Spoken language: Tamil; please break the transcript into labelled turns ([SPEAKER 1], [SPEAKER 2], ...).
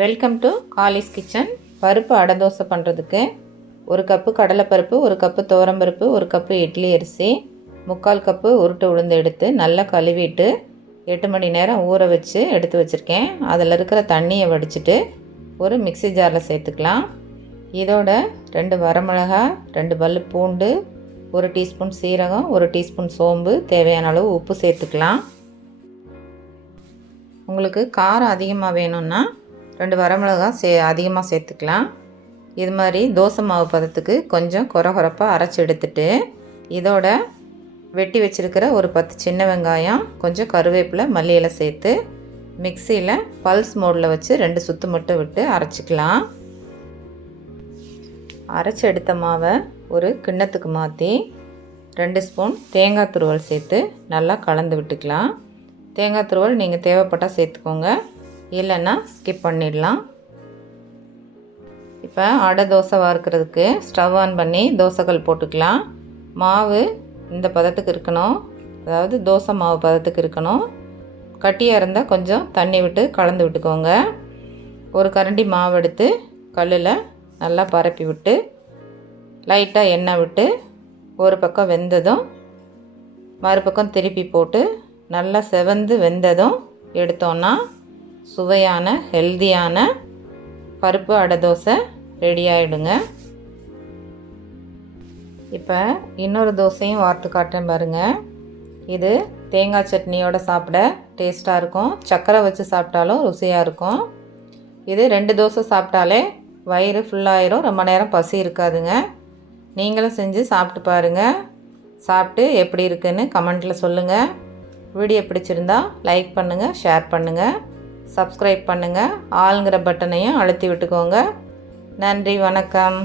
[SPEAKER 1] வெல்கம் டு காலிஸ் கிச்சன் பருப்பு அடை தோசை பண்ணுறதுக்கு ஒரு கப்பு கடலைப்பருப்பு ஒரு கப்பு துவரம்பருப்பு ஒரு கப்பு இட்லி அரிசி முக்கால் கப்பு உருட்டு உளுந்து எடுத்து நல்லா கழுவிட்டு எட்டு மணி நேரம் ஊற வச்சு எடுத்து வச்சுருக்கேன். அதில் இருக்கிற தண்ணியை வடிச்சிட்டு ஒரு மிக்சி ஜாரில் சேர்த்துக்கலாம். இதோட ரெண்டு வரமிளகா ரெண்டு பல்லு பூண்டு ஒரு டீஸ்பூன் சீரகம் ஒரு டீஸ்பூன் சோம்பு தேவையான அளவு உப்பு சேர்த்துக்கலாம். உங்களுக்கு காரம் அதிகமாக வேணும்னா ரெண்டு வரமிளகா சே அதிகமாக சேர்த்துக்கலாம். இது மாதிரி தோசை மாவு பதத்துக்கு கொஞ்சம் கொரகொரப்பாக அரைச்சி எடுத்துட்டு இதோட வெட்டி வச்சுருக்கிற ஒரு பத்து சின்ன வெங்காயம் கொஞ்சம் கருவேப்பிலை மல்லியில் சேர்த்து மிக்சியில் பல்ஸ் மோடில் வச்சு ரெண்டு சுத்து மட்டும் விட்டு அரைச்சிக்கலாம். அரைச்சி எடுத்த மாவை ஒரு கிண்ணத்துக்கு மாற்றி ரெண்டு ஸ்பூன் தேங்காய் துருவல் சேர்த்து நல்லா கலந்து விட்டுக்கலாம். தேங்காய் துருவல் நீங்கள் தேவைப்பட்டால் சேர்த்துக்கோங்க. இல்லைன்னா ஸ்கிப் பண்ணிடலாம். இப்போ அடை தோசை வறுக்கிறதுக்கு ஸ்டவ் ஆன் பண்ணி தோசைகள் போட்டுக்கலாம். மாவு இந்த பதத்துக்கு இருக்கணும். அதாவது தோசை மாவு பதத்துக்கு இருக்கணும். கட்டியாக இருந்தால் கொஞ்சம் தண்ணி விட்டு கலந்து விட்டுக்கோங்க. ஒரு கரண்டி மாவு எடுத்து கல்லில் நல்லா பரப்பி விட்டு லைட்டாக எண்ணெய் விட்டு ஒரு பக்கம் வெந்ததும் மறுபக்கம் திருப்பி போட்டு நல்லா செவந்து வெந்ததும் எடுத்தோன்னா சுவையான ஹெல்தியான பருப்பு அடை தோசை ரெடி ஆகிடுங்க இப்போ இன்னொரு தோசையும் வார்த்து காட்டுறேன் பாருங்கள் இது தேங்காய் சட்னியோடு சாப்பிட டேஸ்ட்டாக இருக்கும். சர்க்கரை வச்சு சாப்பிட்டாலும் ருசியாக இருக்கும். இது ரெண்டு தோசை சாப்பிட்டாலே வயிறு ஃபுல்லாயிரும் ரொம்ப நேரம் பசி இருக்காதுங்க. நீங்களும் செஞ்சு சாப்பிட்டு பாருங்கள் சாப்பிட்டு எப்படி இருக்குன்னு கமெண்ட்டில் சொல்லுங்கள் வீடியோ பிடிச்சிருந்தா லைக் பண்ணுங்கள் ஷேர் பண்ணுங்கள் சப்ஸ்கிரைப் பண்ணுங்கள் ஆளுங்கிற பட்டனையும் அழுத்தி விட்டுக்கோங்க. நன்றி வணக்கம்.